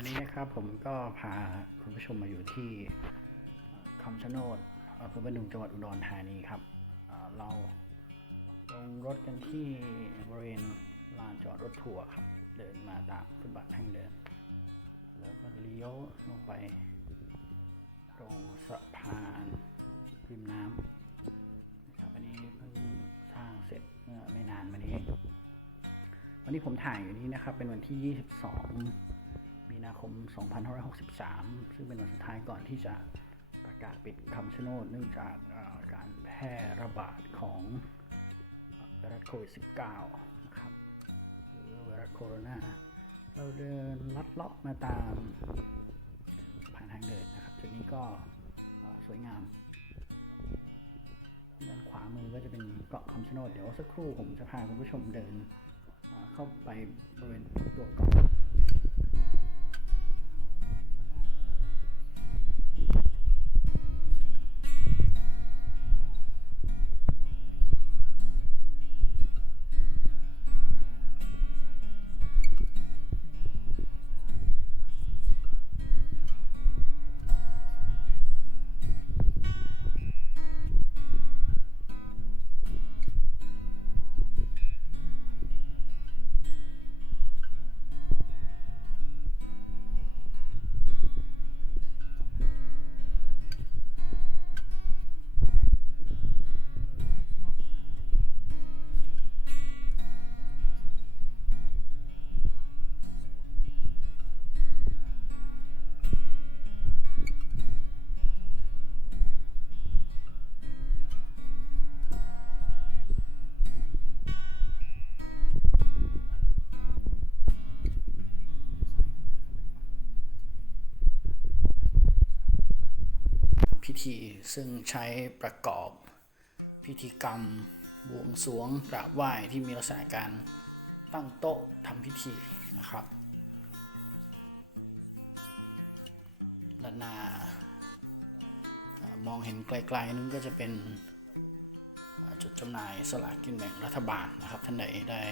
วันนี้นะครับผมก็พาคุณผู้ชมมาอยู่ที่คำชะโนดอำเภอบ้านดุงจังหวัดอุดรธานีครับ เราลงรถกันที่บริเวณลานจอดรถทัวร์ครับ เดินมาตามฟุตบาทแห่งเดิน แล้วก็เลี้ยวลงไป ตรงสะพานริมน้ำนะครับอันนี้เพิ่งสร้างเสร็จเมื่อไม่นานมานี้ วันนี้ผมถ่ายอยู่นี้นะครับ เป็นวันที่ 22 นาคม 2563 ซึ่งเป็นวันสุดท้ายก่อนที่จะประกาศปิดคำชะโนดเนื่องจากการแพร่ระบาดของไวรัสโควิด -19 นะครับหรือไวรัสโคโรนาเราเดินลัดเลาะมาตามผ่านทางเดินนะครับจุดนี้ก็สวยงามด้านขวามือก็จะเป็นเกาะคำชะโนดเดี๋ยวสักครู่ผมจะพาคุณผู้ชมเดินเข้าไปบริเวณตัวเกาะ พิธีซึ่งใช้ประกอบพิธีกรรมบวงสรวงกราบไหว้ที่มีลักษณะการตั้งโต๊ะทำพิธีนะครับด้านหน้ามองเห็นไกลๆนู้นก็จะเป็นจุดจำหน่ายสลากกินแบ่งรัฐบาลนะครับ ท่านใดได้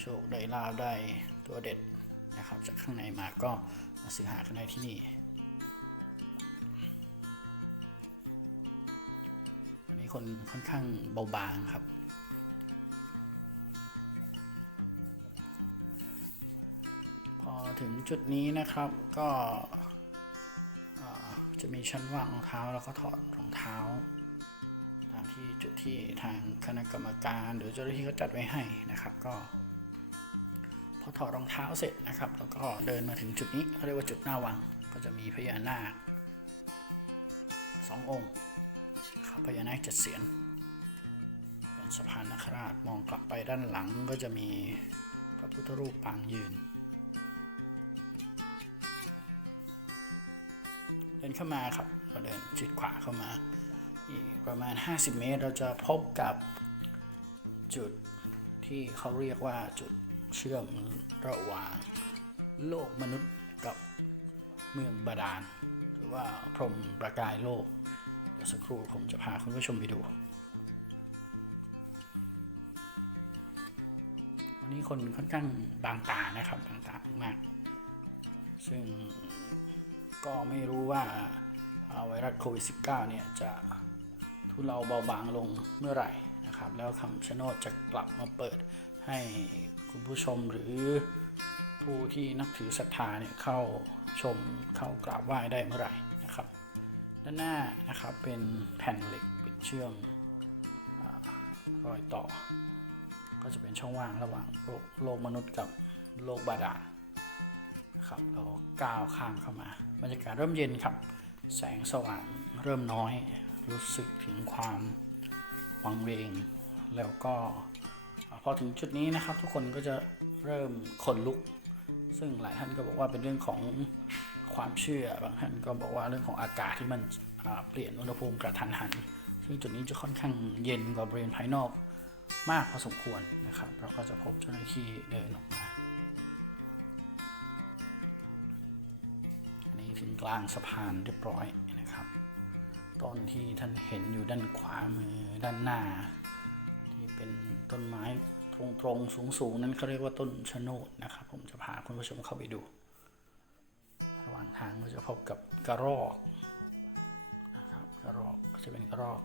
โชคได้ลาบได้ตัวเด็ดนะครับ จากข้างในมาก็มาซื้อหากันได้ที่นี่ คนค่อนข้างเบาบางครับ พอถึงจุดนี้นะครับก็จะมีชั้นวางรองเท้าแล้วก็ถอดรองเท้า ตามที่จุดที่ทางคณะกรรมการหรือเจ้าหน้าที่เขาจัดไว้ให้นะครับ ก็พอถอดรองเท้าเสร็จนะครับ แล้วก็เดินมาถึงจุดนี้เขาเรียกว่าจุดหน้าวังก็จะมีพญานาคสององค์ พญานาคเจ็ดเสียนเป็นสะพานนคราชมองกลับไปด้านหลังก็จะมีพระพุทธรูปปางยืน เดินเข้ามาครับเราเดินชิดขวาเข้ามา อีกประมาณ 50 เมตรเราจะพบกับจุดที่เขาเรียกว่าจุดเชื่อมระหว่างโลกมนุษย์กับเมืองบาดาล หรือว่าพรมประกายโลก ยวสักครู่ผมจะพาคุณผู้ชมไปดู วันนี้คนค่อนข้างบางตานะครับบางตามากซึ่งก็ไม่รู้ว่าอ่าไวรัสโควิด -19 เนี่ยจะทุเลาเบาบางลงเมื่อไหร่นะครับ แล้วคำชะโนดจะกลับมาเปิดให้คุณผู้ชมหรือผู้ที่นับถือศรัทธาเนี่ยเข้าชมเข้ากราบไหว้ได้เมื่อไหร่นะครับ ด้านหน้านะครับเป็นแผ่นเหล็กปิดเชื่อมอรอยต่อ ก็จะเป็นช่องว่างระหว่างโลกโลกมนุษย์กับโลกบาดาลครับเราก้าวข้ามเข้ามา บรรยากาศเริ่มเย็นครับ แสงสว่างเริ่มน้อย รู้สึกถึงความวังเวง แล้วก็พอถึงจุดนี้นะครับ ทุกคนก็จะเริ่มขนลุก ซึ่งหลายท่านก็บอกว่าเป็นเรื่องของ ความเชื่อบางท่านก็บอกว่าเรื่องของอากาศที่มันเปลี่ยนอุณหภูมิกระทันหัน ซึ่งจุดนี้จะค่อนข้างเย็นกว่าบริเวณภายนอกมากพอสมควรนะครับ เราก็จะพบเจ้าหน้าที่เดินออกมา อันนี้ถึงกลางสะพานเรียบร้อยนะครับ ต้นที่ท่านเห็นอยู่ด้านขวามือด้านหน้า ที่เป็นต้นไม้ตรงๆสูงๆ นั้นเขาเรียกว่าต้นชะโนดนะครับ ผมจะพาคุณผู้ชมเข้าไปดูางทางก็จะพบกับกระรอกนะครับกระรอกก็จะเป็นกระรอก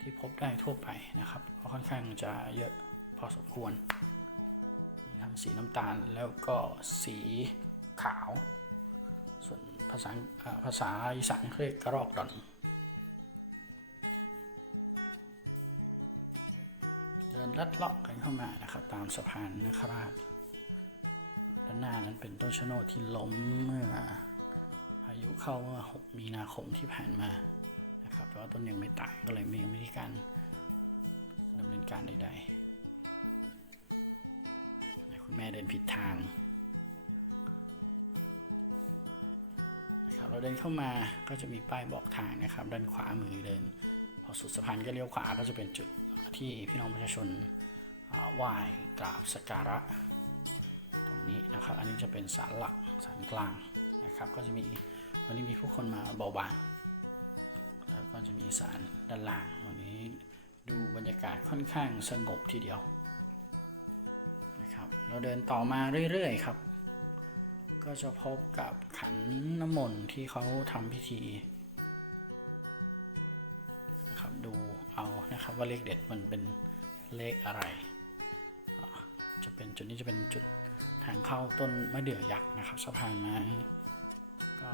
ที่พบได้ทั่วไปนะครับก็ค่อนข้างจะเยอะพอสมควรมีทั้งสีน้ำตาลแล้วก็สีขาว ส่วนภาษาอ่าภาษาอีสานเรียกกระรอกดอนเดินลัดเลาะกันเข้ามานะครับ ตามสะพานนคราช ด้านหน้านั้นเป็นต้นชะโนดที่ล้มเมื่อพายุเข้าเมื่อ 6 มีนาคมที่ผ่านมานะครับแต่ว่าต้นยังไม่ตายก็เลยไม่ยังไม่ได้การดำเนินการใดๆคุณแม่เดินผิดทางนะครับเราเดินเข้ามาก็จะมีป้ายบอกทางนะครับ ด้านขวามือเดิน พอสุดสะพานก็เลี้ยวขวาก็จะเป็นจุดที่พี่น้องประชาชนไหว้กราบสักการะ นี้นะครับ อันนี้จะเป็นศาลหลักศาลกลางนะครับ ก็จะมีวันนี้มีผู้คนมาเบาบาง แล้วก็จะมีศาลด้านล่าง วันนี้ดูบรรยากาศค่อนข้างสงบทีเดียวนะครับ เราเดินต่อมาเรื่อยๆครับ ก็จะพบกับขันน้ำมนต์ที่เขาทำพิธีนะครับดูเอานะครับว่าเลขเด็ดมันเป็นเลขอะไร จะเป็นจุดนี้จะเป็นจุดางเข้าต้นมะเดื่อยักษ์นะครับสะพานไม้ก็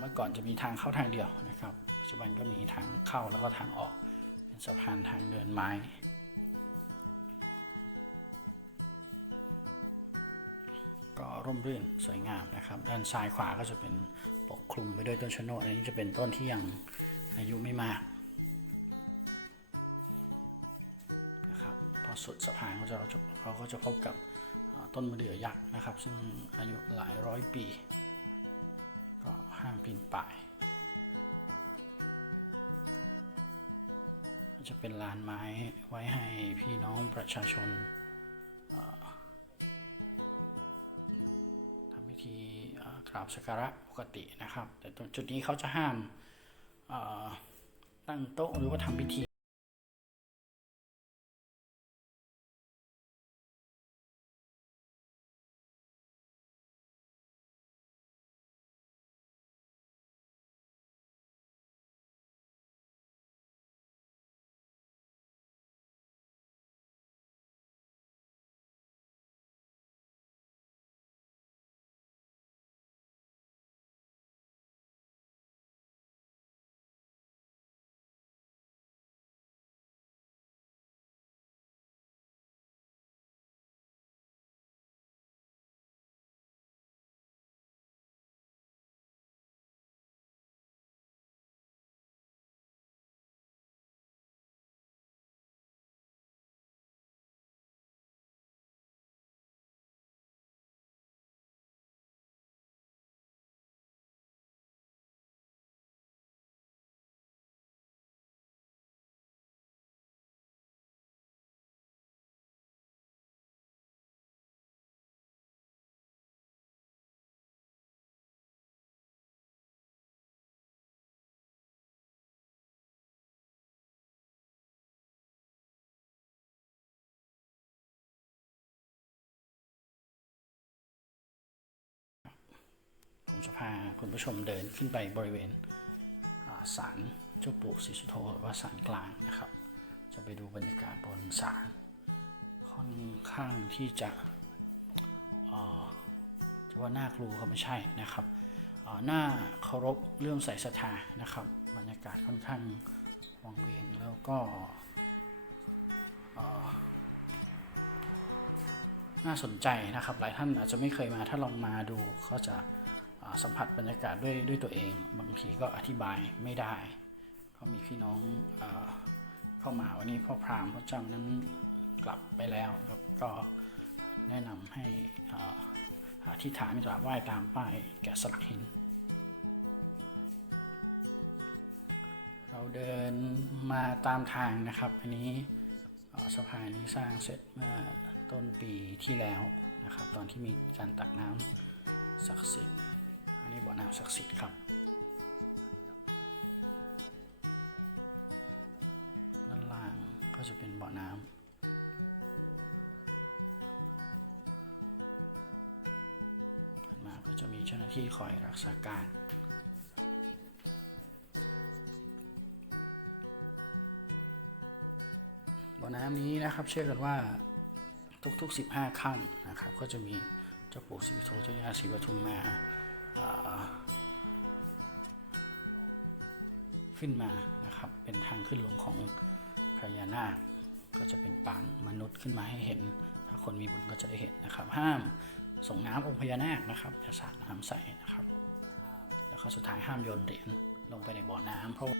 เมื่อก่อนจะมีทางเข้าทางเดียวนะครับ ปัจจุบันก็มีทางเข้าแล้วก็ทางออก เป็นสะพานทางเดินไม้ก็ร่มรื่นสวยงามนะครับ ด้านซ้ายขวาก็จะเป็นปกคลุมไปด้วยต้นชะโนดอันนี้จะเป็นต้นที่ยังอายุไม่มากนะครับพอสุดสะพานก็จะเราก็จะพบกับ ต้นมะเดื่อยักษ์นะครับ ซึ่งอายุหลายร้อยปี ก็ห้ามปีนป่ายจะเป็นลานไม้ไว้ให้พี่น้องประชาชนทำพิธีกราบสักการะปกตินะครับ แต่ตรงจุดนี้เขาจะห้ามตั้งโต๊ะหรือว่าทำพิธี ผมจะพาคุณผู้ชมเดินขึ้นไปบริเวณศาลเจ้าปู่ศรีสุโธหรือว่าศาลกลางนะครับ จะไปดูบรรยากาศบนศาลค่อนข้างที่จะจะว่าน่ากลัวก็ไม่ใช่นะครับน่าเคารพเรื่องใส่ศรัทธานะครับ บรรยากาศค่อนข้างวังเวงแล้วก็น่าสนใจนะครับ หลายท่านอาจจะไม่เคยมาถ้าลองมาดูก็จะ สัมผัสบรรยากาศด้วยด้วยตัวเอง บางทีก็อธิบายไม่ได้ ก็มีพี่น้องอเข้ามาวันนี้พ่อพราหมณ์พ่อจำนั้นกลับไปแล้วครับก็แนะนำให้อธิษฐานกราบไหว้ตามป้ายแกะสลักหิน เราเดินมาตามทางนะครับ อันนี้สะพานนี้สร้างเสร็จเมื่อต้นปีที่แล้วนะครับ ตอนที่มีการตักน้ำศักดิ์สิทธิ์ อันนี้บ่อน้ำศักดิ์สิทธิ์ครับ ด้านล่างก็จะเป็นบ่อน้ำมาก็จะมีเจ้าหน้าที่คอยรักษาการ บ่อน้ำนี้นะครับเชื่อกันว่าทุกๆ 15ค่ำนะครับ ก็จะมีเจ้าปู่ศรีโทเจ้าย่าศรีปทุมมา ขึ้นมานะครับ เป็นทางขึ้นลงของพญานาค ก็จะเป็นปางมนุษย์ขึ้นมาให้เห็น ถ้าคนมีบุญก็จะได้เห็นนะครับ ห้ามส่งน้ำองค์พญานาคนะครับอย่าสาดน้ำใส่นะครับ แล้วก็สุดท้ายห้ามโยนเหรียญลงไปในบ่อน้ำเพราะ